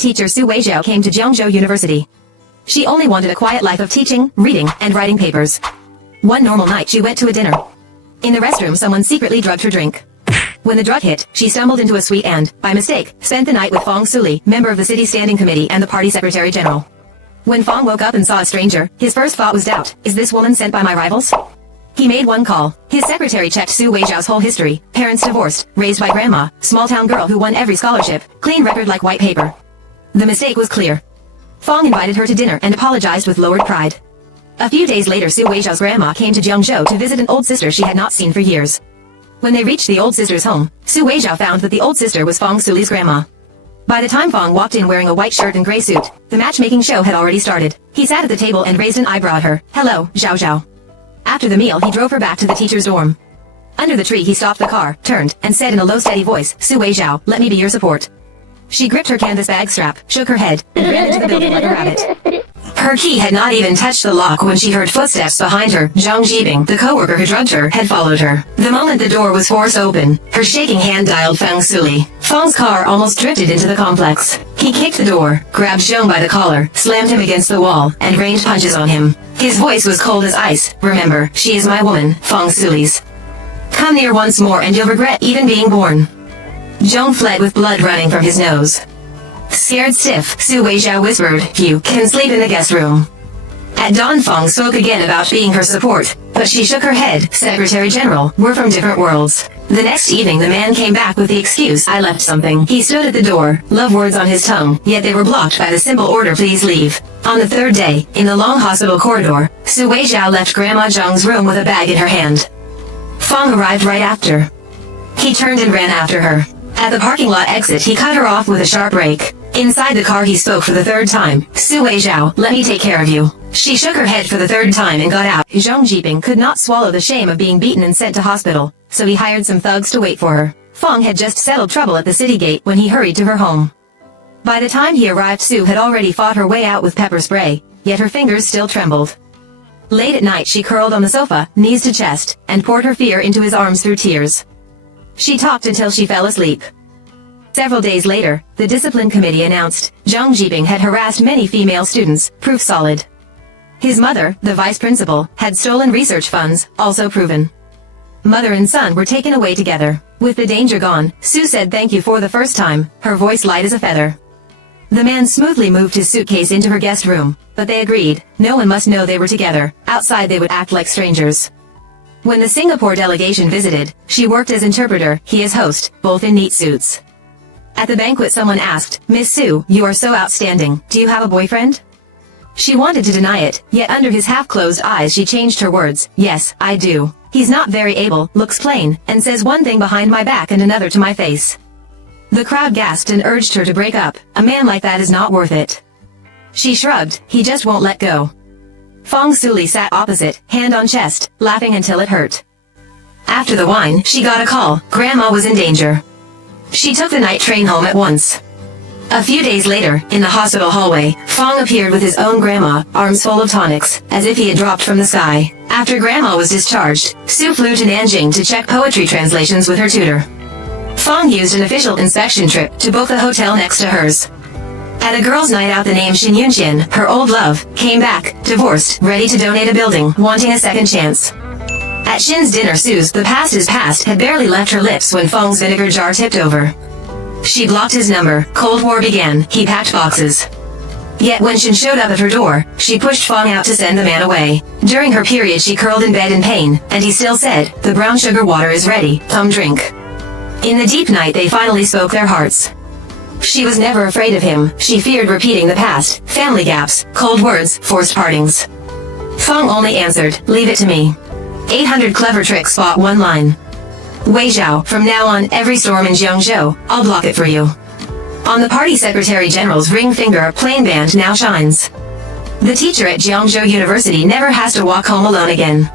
teacher Su Weijiao came to Jiangzhou University. She only wanted a quiet life of teaching, reading, and writing papers. One normal night she went to a dinner. In the restroom someone secretly drugged her drink. When the drug hit, she stumbled into a suite and, by mistake, spent the night with Fong Suli, member of the city standing committee and the party secretary general. When Fong woke up and saw a stranger, his first thought was doubt. Is this woman sent by my rivals? He made one call. His secretary checked Su Weijiao's whole history. Parents divorced, raised by grandma, small-town girl who won every scholarship, clean record like white paper. The mistake was clear. Fong invited her to dinner and apologized with lowered pride. A few days later Su Weijiao's grandma came to Jiangzhou to visit an old sister she had not seen for years. When they reached the old sister's home, Su Weijiao found that the old sister was Fong Suli's grandma. By the time Fong walked in wearing a white shirt and gray suit, the matchmaking show had already started. He sat at the table and raised an eyebrow at her. Hello, Zhao Zhao. After the meal he drove her back to the teacher's dorm. Under the tree he stopped the car, turned, and said in a low steady voice, Su Weijiao, let me be your support. She gripped her canvas bag strap, shook her head, and ran into the building like a rabbit. Her key had not even touched the lock when she heard footsteps behind her. Zhang Jibing, the coworker who drugged her, had followed her. The moment the door was forced open, her shaking hand dialed Feng Suli. Feng's car almost drifted into the complex. He kicked the door, grabbed Zhang by the collar, slammed him against the wall, and rained punches on him. His voice was cold as ice. Remember, she is my woman, Feng Suli's. Come near once more and you'll regret even being born. Zhang fled with blood running from his nose. Scared stiff, Su Weijiao whispered, you can sleep in the guest room. At dawn Fong spoke again about being her support, but she shook her head. Secretary General, we're from different worlds. The next evening the man came back with the excuse, I left something. He stood at the door, love words on his tongue, yet they were blocked by the simple order please leave. On the third day, in the long hospital corridor, Su Weijiao left Grandma Zhang's room with a bag in her hand. Fong arrived right after. He turned and ran after her. At the parking lot exit he cut her off with a sharp rake. Inside the car he spoke for the third time. Su Weijiao, let me take care of you. She shook her head for the third time and got out. Zhang Jibing could not swallow the shame of being beaten and sent to hospital, so he hired some thugs to wait for her. Fong had just settled trouble at the city gate when he hurried to her home. By the time he arrived Su had already fought her way out with pepper spray, yet her fingers still trembled. Late at night she curled on the sofa, knees to chest, and poured her fear into his arms through tears. She talked until she fell asleep. Several days later, the discipline committee announced, Zhang Jibing had harassed many female students, proof solid. His mother, the vice principal, had stolen research funds, also proven. Mother and son were taken away together. With the danger gone, Su said thank you for the first time, her voice light as a feather. The man smoothly moved his suitcase into her guest room, but they agreed, no one must know they were together, outside they would act like strangers. When the Singapore delegation visited, she worked as interpreter, he as host, both in neat suits. At the banquet someone asked, Miss Su, you are so outstanding, do you have a boyfriend? She wanted to deny it, yet under his half-closed eyes she changed her words, yes, I do. He's not very able, looks plain, and says one thing behind my back and another to my face. The crowd gasped and urged her to break up, a man like that is not worth it. She shrugged, he just won't let go. Fong Suli sat opposite, hand on chest, laughing until it hurt. After the wine, she got a call, Grandma was in danger. She took the night train home at once. A few days later, in the hospital hallway, Fong appeared with his own grandma, arms full of tonics, as if he had dropped from the sky. After Grandma was discharged, Su flew to Nanjing to check poetry translations with her tutor. Fong used an official inspection trip to book the hotel next to hers. At a girls' night out the name Xin Yunqian, her old love, came back, divorced, ready to donate a building, wanting a second chance. At Xin's dinner Sue's "the past is past" had barely left her lips when Feng's vinegar jar tipped over. She blocked his number, Cold War began, he packed boxes. Yet when Xin showed up at her door, she pushed Feng out to send the man away. During her period she curled in bed in pain, and he still said, the brown sugar water is ready, come drink. In the deep night they finally spoke their hearts. She was never afraid of him, she feared repeating the past, family gaps, cold words, forced partings. Feng only answered, leave it to me. 800 clever tricks fought one line. Weijiao, from now on every storm in Jiangzhou, I'll block it for you. On the party secretary general's ring finger plain band now shines. The teacher at Jiangzhou University never has to walk home alone again.